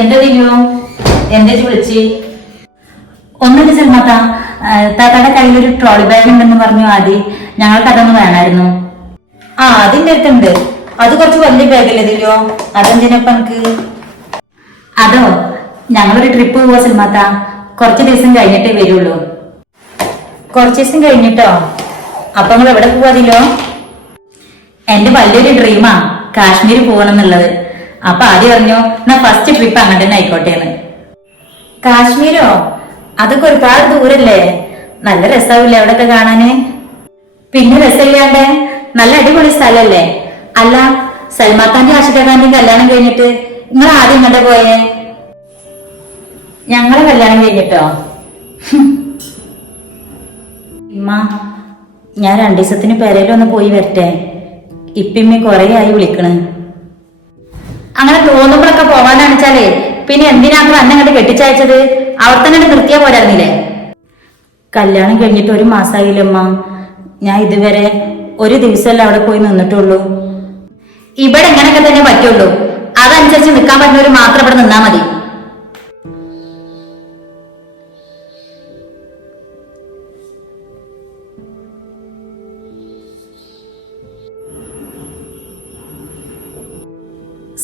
എന്താ തിരിയോ എന്താ വിളിച്ച്? ഒന്നുമില്ല സൽമാത്ത, താത്താടെ കയ്യിലൊരു ട്രോളി ബാഗ് ഉണ്ടെന്ന് പറഞ്ഞു ആദ്യം. ഞങ്ങൾക്ക് അതൊന്ന് വേണമായിരുന്നു. ആ, അതിന്റെ അടുത്തുണ്ട്. അത് കുറച്ച് വലിയ ബാഗല്ലേ തിരിയോ? അതെന്തിനപ്പ എനിക്ക്? അതോ, ഞങ്ങളൊരു ട്രിപ്പ് പോവാ സൽമാത്ത. കുറച്ച് ദിവസം കഴിഞ്ഞിട്ടേ വരുള്ളൂ. കുറച്ച് ദിവസം കഴിഞ്ഞിട്ടോ? അപ്പൊ നിങ്ങൾ എവിടെ പോവാതില്ലോ? എന്റെ വലിയൊരു ഡ്രീമാ കാശ്മീർ പോകണം എന്നുള്ളത്. അപ്പൊ ആദ്യം പറഞ്ഞു എന്നാ ഫസ്റ്റ് ട്രിപ്പ് അങ്ങനെ തന്നെ ആയിക്കോട്ടെന്ന്. കാശ്മീരോ? അതൊക്കെ ഒരുപാട് ദൂരല്ലേ? നല്ല രസാവില്ലേ അവിടെയൊക്കെ കാണാന്? പിന്നെ രസമില്ലാണ്ട് നല്ല അടിപൊളി സ്ഥലല്ലേ? അല്ല, സൽമാത്താന്റെ ആഷിഖ ഖാന്റെയും കല്യാണം കഴിഞ്ഞിട്ട് നിങ്ങൾ ആദ്യം ഇങ്ങോട്ട് പോയേ? ഞങ്ങളെ കല്യാണം കഴിഞ്ഞിട്ടോ? ഇമ്മ, ഞാൻ 2 ദിവസത്തിന് പെരയിലൊന്ന് പോയി വരട്ടെ. ഇപ്പിമ്മ കൊറേ ആയി വിളിക്കണ്. അങ്ങനെ തോന്നുമ്പോഴൊക്കെ പോവാനാണെച്ചാലേ പിന്നെ എന്തിനാണ് അന്നെ അങ്ങോട്ട് കെട്ടിച്ചയച്ചത്? അവിടെ തന്നെ നിർത്തിയാ പോരായിരുന്നില്ലേ? കല്യാണം കഴിഞ്ഞിട്ട് 1 മാസമായില്ലമ്മ. ഞാൻ ഇതുവരെ ഒരു ദിവസമല്ല അവിടെ പോയി നിന്നിട്ടുള്ളൂ. ഇവിടെ എങ്ങനെയൊക്കെ തന്നെ പറ്റുള്ളൂ. അതനുസരിച്ച് നിൽക്കാൻ പറ്റുന്നവര് മാത്രം ഇവിടെ നിന്നാ മതി.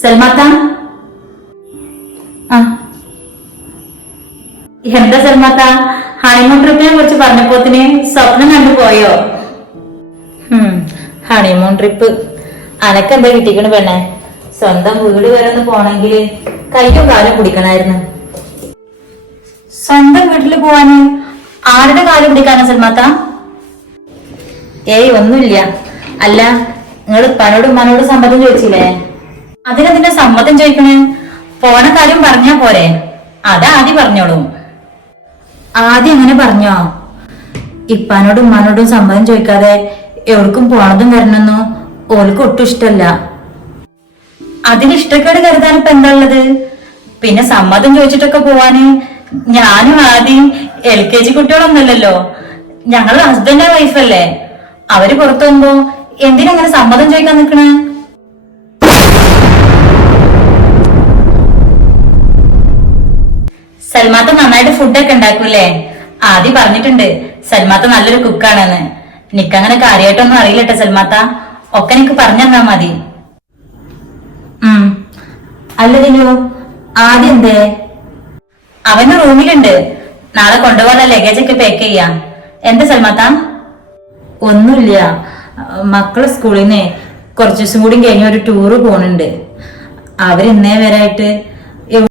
സൽമാത്ത, എന്താ സൽമാത്ത, ഹണിമൂൺ ട്രിപ്പിനെ കുറിച്ച് പറഞ്ഞപ്പോത്തിന് സ്വപ്നം കണ്ടുപോയോ? ഹണിമൂൺ ട്രിപ്പ് അനക്കെന്താ കിട്ടിക്കണ് പെണ്ണെ? സ്വന്തം വീട് വരെ ഒന്ന് പോണെങ്കിൽ കയ്യും കാലും പിടിക്കണായിരുന്നു. സ്വന്തം വീട്ടില് പോവാന് ആരുടെ കാലും പിടിക്കാനാ സൽമാത്ത? ഏയ്, ഒന്നുമില്ല. അല്ല, നിങ്ങൾ ഉപ്പാനോടും ഉമ്മാനോടും സമ്മതം ചോദിച്ചില്ലേ? അതിനെന്തിനാ സമ്മതം ചോദിക്കണേ? പോണ കാര്യം പറഞ്ഞാ പോരെ? അതാദ്യം പറഞ്ഞോളൂ. ആദ്യം അങ്ങനെ പറഞ്ഞോ? ഇപ്പാനോടും ഉമ്മാനോടും സമ്മതം ചോദിക്കാതെ എവിടേക്കും പോണതും വരണമെന്നോ ഓൾക്ക് ഒട്ടും ഇഷ്ടല്ല. അതിനിഷ്ടക്കേട് കരുതാൻ ഇപ്പൊ എന്താ ഉള്ളത്? പിന്നെ സമ്മതം ചോദിച്ചിട്ടൊക്കെ പോവാന് ഞാനും ആദ്യം LKG കുട്ടികളൊന്നുമല്ലല്ലോ. ഞങ്ങൾ ഹസ്ബൻഡ് ആൻഡ് വൈഫല്ലേ. അവര് പുറത്തു പോകുമ്പോ എന്തിനങ്ങനെ സമ്മതം ചോദിക്കാൻ നിക്കണേ? സൽമാത്ത നന്നായിട്ട് ഫുഡൊക്കെ ഉണ്ടാക്കൂല്ലേ? ആദ്യം പറഞ്ഞിട്ടുണ്ട് സൽമാത്ത നല്ലൊരു കുക്കാണെന്ന്. എനിക്കങ്ങനെ കാര്യമായിട്ടൊന്നും അറിയില്ലട്ടെ സൽമാത്ത. ഒക്കെ എനിക്ക് പറഞ്ഞു തന്നാ മതി. അല്ലതിനോ ആദ്യം എന്തേ? അവന് റൂമിലുണ്ട്. നാളെ കൊണ്ടുപോകാനുള്ള ലഗേജ് ഒക്കെ പാക്ക് ചെയ്യാം. എന്താ സൽമാത്ത? ഒന്നുമില്ല, മക്കള് സ്കൂളിൽ നിന്ന് കുറച്ചു ദിവസം കൂടി കഴിഞ്ഞ ഒരു ടൂറ് പോണുണ്ട്. അവരിന്നേ വരായിട്ട്